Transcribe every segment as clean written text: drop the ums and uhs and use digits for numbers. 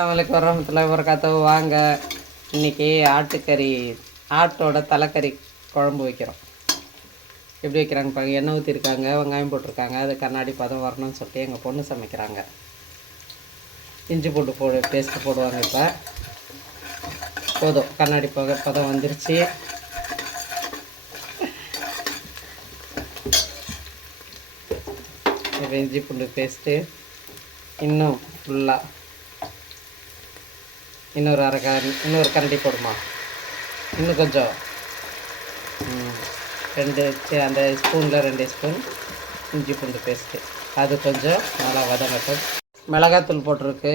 அவங்களுக்கு வரமத்தில் ஒரு கதவு வாங்க. இன்றைக்கி ஆட்டுக்கறி, ஆட்டோட தலைக்கறி குழம்பு வைக்கிறோம். எப்படி வைக்கிறாங்க பாருங்க. எண்ணெய் ஊற்றிருக்காங்க, வெங்காயம் போட்டிருக்காங்க. அது கண்ணாடி பதம் வரணும்னு சொல்லிட்டு எங்கள் பொண்ணு சமைக்கிறாங்க. இஞ்சி பூண்டு பேஸ்ட்டு போடுவாங்க. இப்போ போதும், கண்ணாடி பதம் வந்துருச்சு. இஞ்சி பூண்டு பேஸ்ட்டு இன்னும் ஃபுல்லாக இன்னொரு கரண்டி போடுமா, இன்னும் கொஞ்சம் அந்த ஸ்பூனில் 2 ஸ்பூன் இஞ்சி பூண்டு பேஸ்ட்டு. அது கொஞ்சம் நல்லா வதங்கட்டும். மிளகாத்தூள் போட்டிருக்கு,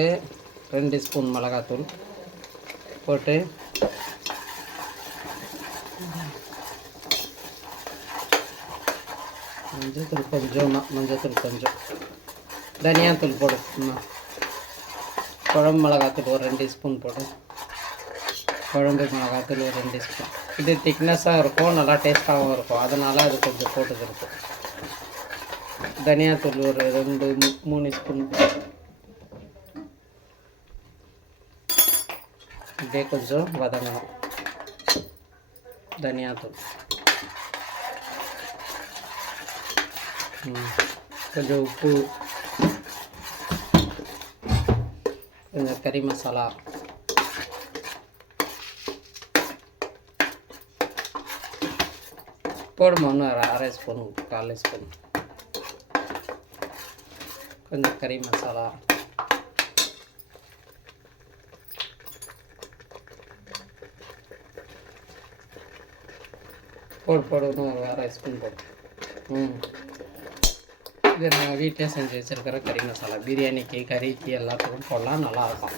2 ஸ்பூன் மிளகாத்தூள் போட்டு மஞ்சத்தூள் கொஞ்சம் தனியாத்தூள் போடுமா. குழம்பு மிளகாத்தூள் ஒரு 2 ஸ்பூன் போடு. குழம்பு மிளகாத்தூள் ஒரு 2 ஸ்பூன். இது திக்னஸாக இருக்கும், நல்லா டேஸ்ட்டாகவும் இருக்கும், அதனால் அது கொஞ்சம் போட்டுக்கிறது. தனியாத்தூள் ஒரு 2-3 ஸ்பூன். இப்படியே கொஞ்சம் வதங்கணும். தனியாத்தூள் கொஞ்சம் உப்பு, கொஞ்சம் கறி மசாலா, போடுமா இன்னும் 1/2 ஸ்பூன், 1/4 ஸ்பூன். கொஞ்சம் கறி மசாலா, போடு இன்னும் 1/2 ஸ்பூன் போடு. இது நாங்கள் வீட்டிலே செஞ்சு வச்சுருக்கிற கறி மசாலா. பிரியாணிக்கு, கறிக்கு எல்லாத்துக்கும் போடலாம், நல்லாயிருக்கும்.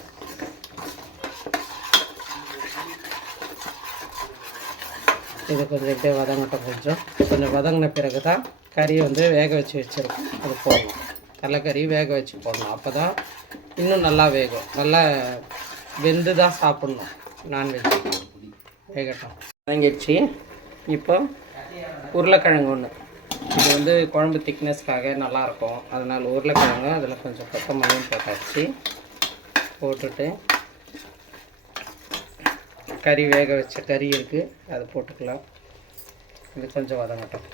இது கொஞ்சம் இப்படியே வதங்கட்டும். கொஞ்சம் வதங்கின பிறகு தான் கறி வேக வச்சு வச்சுருக்கோம், அது போடணும். தலைக்கறி வேக வச்சு போடணும், அப்போ தான் இன்னும் நல்லா வேகும். நல்லா வெந்து தான் சாப்பிட்ணும். நான்வெஜ் வேகட்டும். வதங்கிடுச்சு. இப்போ உருளைக்கிழங்கு ஒன்று, இது குழம்பு திக்னஸ்க்காக நல்லாயிருக்கும், அதனால் உருளைக்கிழங்கு அதில் கொஞ்சம் கொத்தமல்லியும் போட்டாச்சு. போட்டுட்டு கறி வேக வச்ச கறி இருக்குது, அதை போட்டுக்கலாம். இது கொஞ்சம் வதங்கட்டும்.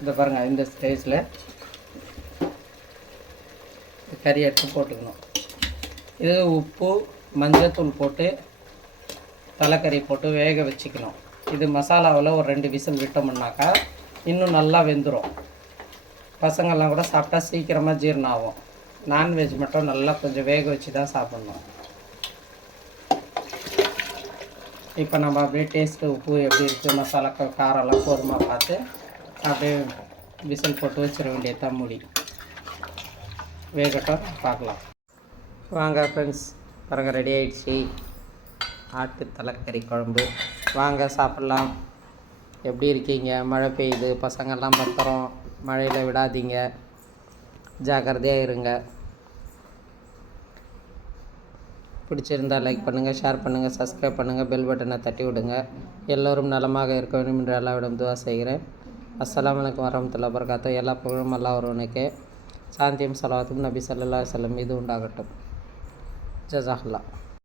இதை பாருங்கள், இந்த ஸ்டேஜில் கறி எடுத்து போட்டுக்கணும். இது உப்பு, மஞ்சத்தூள் போட்டு தலைக்கறி போட்டு வேக வச்சுக்கணும். இது மசாலாவில் ஒரு 2 விசில் விட்டோம்னாக்கா இன்னும் நல்லா வெந்துடும். பசங்கள்லாம் கூட சாப்பிட்டா சீக்கிரமாக ஜீரணம் ஆகும். நான்வெஜ் மட்டும் நல்லா கொஞ்சம் வேக வச்சு தான் சாப்பிட்ணும். இப்போ நம்ம அப்படியே டேஸ்ட்டு, உப்பு எப்படி இருக்குது, மசாலா காரெல்லாம் போதுமா பார்த்து அப்படியே விசில் போட்டு வச்சிட வேண்டியதான். மூடி வேகட்டும், பார்க்கலாம். வாங்க ஃப்ரெண்ட்ஸ், பாருங்கள், ரெடி ஆகிடுச்சி ஆட்டு தலைக்கறி குழம்பு. வாங்க சாப்பிட்லாம். எப்படி இருக்கீங்க? மழை பெய்யுது, பசங்கள்லாம் பத்திரம், மழையில் விடாதீங்க, ஜாக்கிரதையாக இருங்க. பிடிச்சிருந்தால் லைக் பண்ணுங்கள், ஷேர் பண்ணுங்கள், சப்ஸ்கிரைப் பண்ணுங்கள், பெல் பட்டனை தட்டி விடுங்க. எல்லோரும் நலமாக இருக்க வேண்டும் என்று அல்லாஹ்விடம் துஆ செய்கிறேன். அஸ்ஸலாமு அலைக்கும் வரஹ்மத்துல்லாஹி வபரகாத்துஹு. எல்லா புகழும் அல்லாஹ் ஒருவனுக்கே. சாந்தியும் ஸலவாத்தும் நபி ஸல்லல்லாஹு அலைஹி வஸல்லம் மீது உண்டாகட்டும். ஜஸாக்கல்லாஹ்.